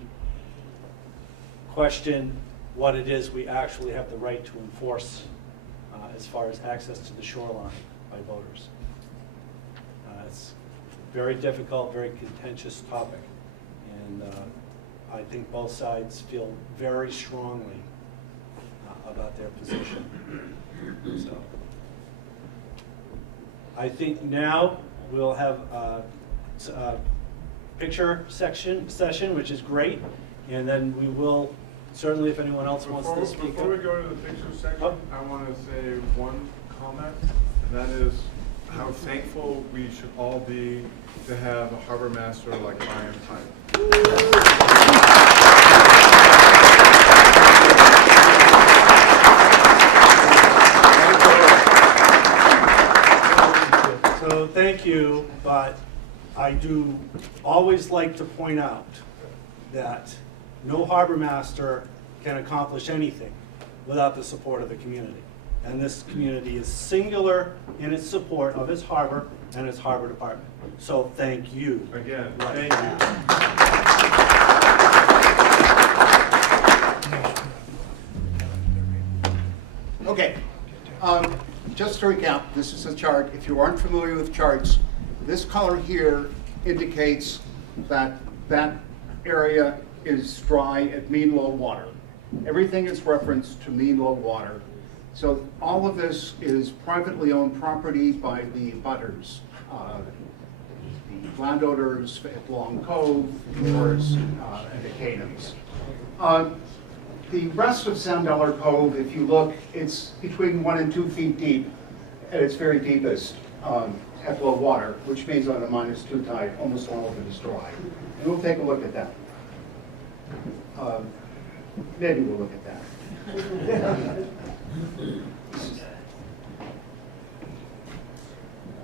question what it is we actually have the right to enforce as far as access to the shoreline by boaters. It's a very difficult, very contentious topic, and I think both sides feel very strongly about their position. So I think now we'll have a picture session, which is great, and then we will certainly, if anyone else wants to speak. Before we go to the picture section, I want to say one comment, and that is how thankful we should all be to have a harbor master like Brian Pike. So thank you, but I do always like to point out that no harbor master can accomplish anything without the support of the community. And this community is singular in its support of its harbor and its harbor department. So thank you. Again, Right. Thank you. Okay. Just to recap, this is a chart. If you aren't familiar with charts, this color here indicates that that area is dry at mean low water. Everything is referenced to mean low water. So all of this is privately owned property by the butters, the landowners at Long Cove, of course, and the Canaans. The rest of Sand Dollar Cove, if you look, it's between 1 and 2 feet deep at its very deepest at low water, which means on a -2 tide, almost all of it is dry. And we'll take a look at that. Maybe we'll look at that.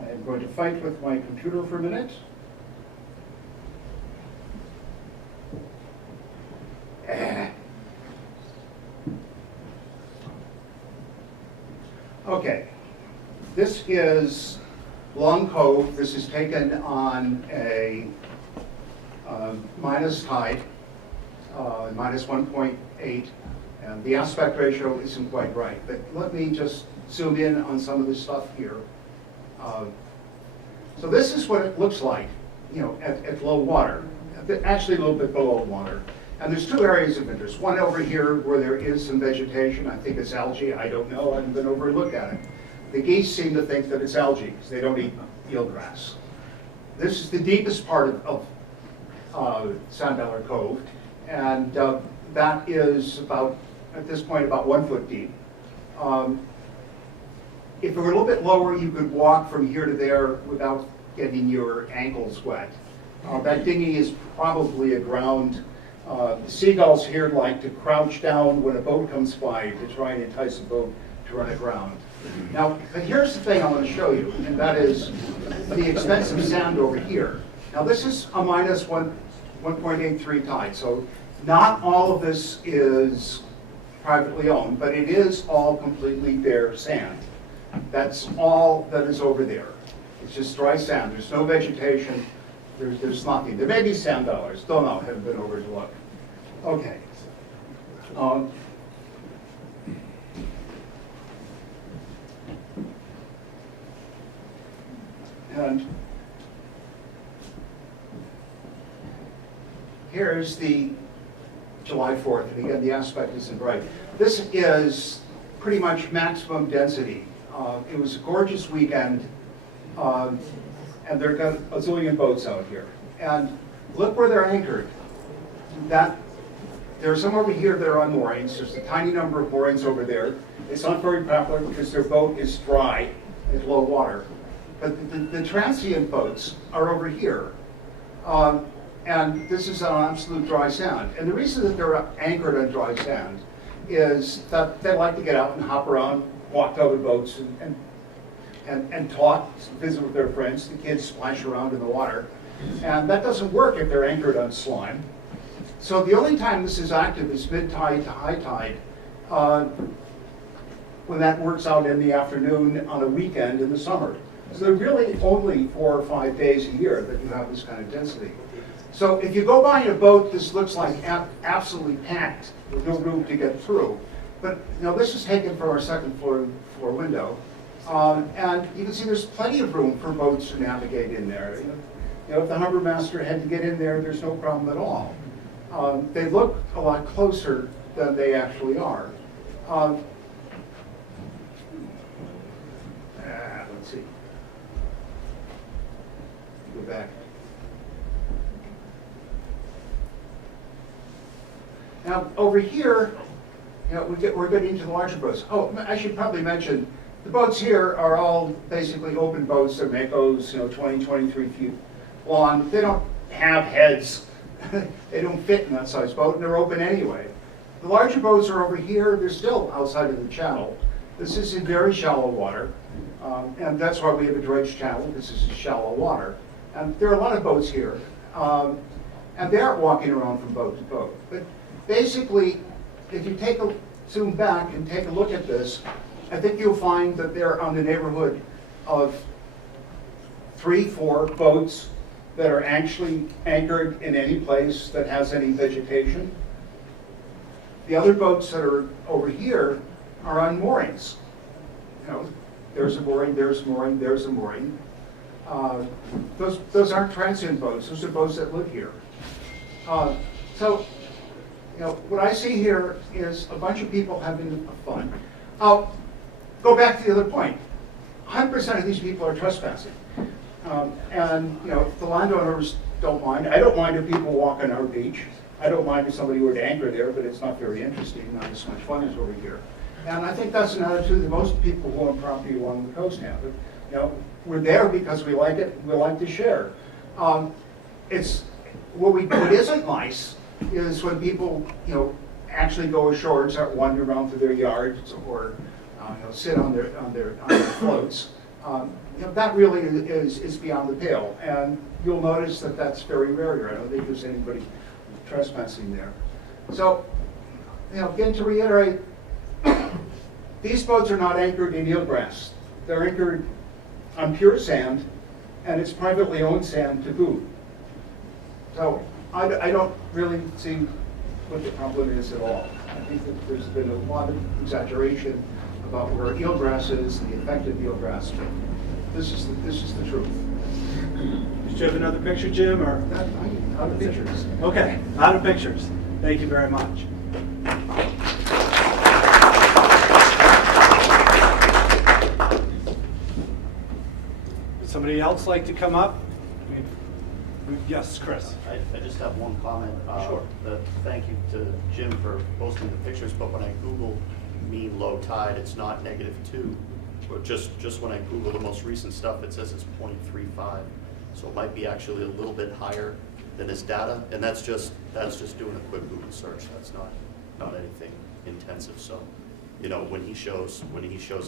I'm going to fight with my computer for a minute. Okay, this is Long Cove. This is taken on a minus tide, minus 1.8, and the aspect ratio isn't quite right. But let me just zoom in on some of this stuff here. So this is what it looks like, you know, at low water, actually a little bit below water. And there's two areas of interest. One over here where there is some vegetation. I think it's algae. I don't know. I haven't been over and looked at it. The geese seem to think that it's algae because they don't eat eelgrass. This is the deepest part of Sand Dollar Cove, and that is about, at this point, about 1 foot deep. If it were a little bit lower, you could walk from here to there without getting your ankles wet. That dinghy is probably aground. The seagulls here like to crouch down when a boat comes by to try and entice a boat to run aground. Now, but here's the thing I want to show you, and that is the expensive sand over here. Now, this is a minus 1.83 tide, so not all of this is privately owned, but it is all completely bare sand. That's all that is over there. It's just dry sand. There's no vegetation. There's nothing. There may be sand dollars. Don't know. Haven't been over to look. Okay. And here's the July 4th, and again, the aspect isn't right. This is pretty much maximum density. It was a gorgeous weekend, and they've got a zillion boats out here. And look where they're anchored. There are some over here that are on moorings. There's a tiny number of moorings over there. It's not very popular because their boat is dry at low water. But the transient boats are over here. And this is on absolute dry sand. And the reason that they're anchored on dry sand is that they like to get out and hop around, walk to other boats and talk, visit with their friends. The kids splash around in the water. And that doesn't work if they're anchored on slime. So the only time this is active is mid-tide to high tide, when that works out in the afternoon on a weekend in the summer. So they're really only 4 or 5 days a year that you have this kind of density. So if you go by in a boat, this looks like absolutely packed with no room to get through. But this is taken from our second floor window. And you can see there's plenty of room for boats to navigate in there. If the harbor master had to get in there, there's no problem at all. They look a lot closer than they actually are. Let's see. Go back. Now, over here, we're getting into the larger boats. Oh, I should probably mention, the boats here are all basically open boats. They're Makos, 20, 23 feet long. They don't have heads. They don't fit in that size boat, and they're open anyway. The larger boats are over here. They're still outside of the channel. This is in very shallow water, and that's why we have a dredge channel. This is shallow water. And there are a lot of boats here, and they aren't walking around from boat to boat. But basically, if you zoom back and take a look at this, I think you'll find that they're on the neighborhood of 3, 4 boats that are actually anchored in any place that has any vegetation. The other boats that are over here are on moorings. There's a mooring, there's a mooring, there's a mooring. Those aren't transient boats. Those are boats that live here. So what I see here is a bunch of people having fun. I'll go back to the other point. 100% of these people are trespassing. And the landowners don't mind. I don't mind if people walk on our beach. I don't mind if somebody were to anchor there, but it's not very interesting, not as much fun as over here. And I think that's an attitude that most people who own property along the coast have. We're there because we like it, we like to share. What isn't nice is when people, actually go ashore and start wandering around through their yards or sit on their floats. That really is beyond the pale, and you'll notice that that's very rare here. I don't think there's anybody trespassing there. So, again, to reiterate, these boats are not anchored in eelgrass. They're anchored on pure sand, and it's privately owned sand to boot. So I don't really see what the problem is at all. I think that there's been a lot of exaggeration about where eelgrass is and the effect of eelgrass. But this is the truth. Did you have another picture, Jim, or? Out of pictures. Okay, out of pictures. Thank you very much. Would somebody else like to come up? Yes, Chris. I just have one comment. Sure. Thank you to Jim for posting the pictures, but when I Google mean low tide, it's not -2. Or just when I Google the most recent stuff, it says it's 0.35. So it might be actually a little bit higher than his data, and that's just doing a quick Google search. That's not anything intensive. So, when he shows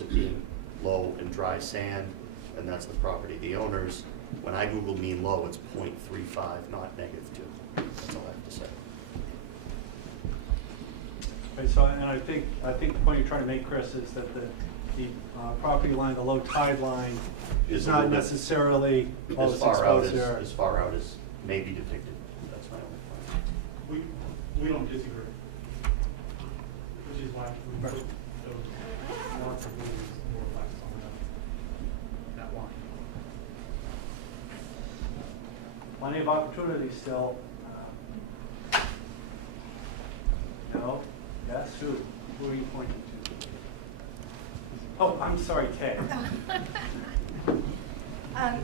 it being low and dry sand, and that's the property of the owners. When I Google mean low, it's 0.35, not -2. That's all I have to say. Okay, so, and I think the point you're trying to make, Chris, is that the property line, the low tide line, is not necessarily as far out as may be depicted. That's my only point. We don't disagree. Which is why we put those lots of rules more or less on that line. plenty of opportunity still. No? Yes? Who? Who are you pointing to? Oh, I'm sorry, Kay.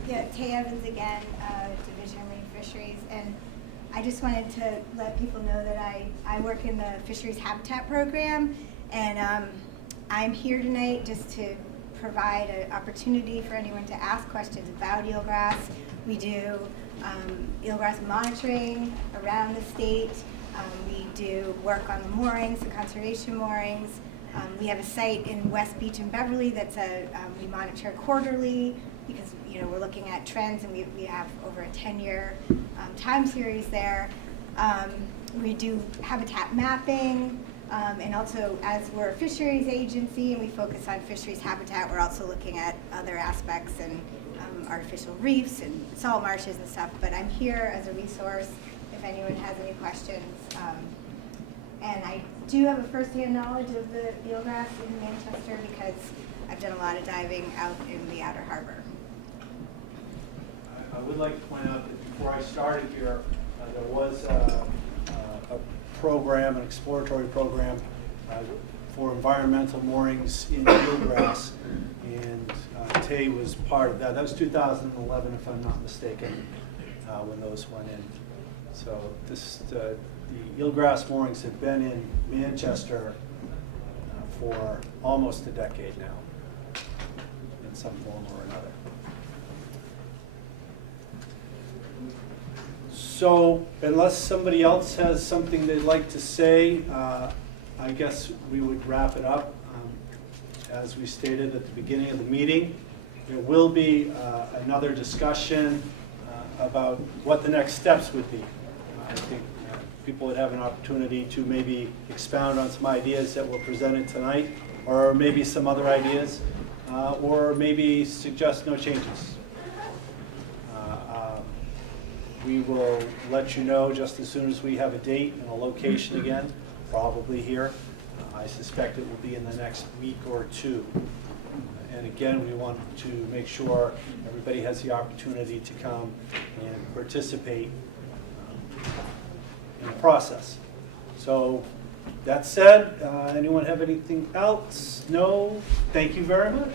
Yeah, Tay Evans again, Division of Marine Fisheries, and I just wanted to let people know that I work in the Fisheries Habitat Program, and I'm here tonight just to provide an opportunity for anyone to ask questions about eelgrass. We do eelgrass monitoring around the state. We do work on the moorings, the conservation moorings. We have a site in West Beach and Beverly that's we monitor quarterly because we're looking at trends, and we have over a 10-year time series there. We do habitat mapping, and also as we're a fisheries agency and we focus on fisheries habitat, we're also looking at other aspects and artificial reefs and salt marshes and stuff. But I'm here as a resource if anyone has any questions. And I do have a first-hand knowledge of the eelgrass in Manchester because I've done a lot of diving out in the Outer Harbor. I would like to point out that before I started here, there was a program, an exploratory program for environmental moorings in eelgrass, and Tay was part of that. That was 2011, if I'm not mistaken, when those went in. So the eelgrass moorings have been in Manchester for almost a decade now, in some form or another. So unless somebody else has something they'd like to say, I guess we would wrap it up. As we stated at the beginning of the meeting, there will be another discussion about what the next steps would be. I think people would have an opportunity to maybe expound on some ideas that were presented tonight, or maybe some other ideas, or maybe suggest no changes. We will let you know just as soon as we have a date and a location again, probably here. I suspect it will be in the next week or two. And again, we want to make sure everybody has the opportunity to come and participate in the process. So that said, anyone have anything else? No? Thank you very much.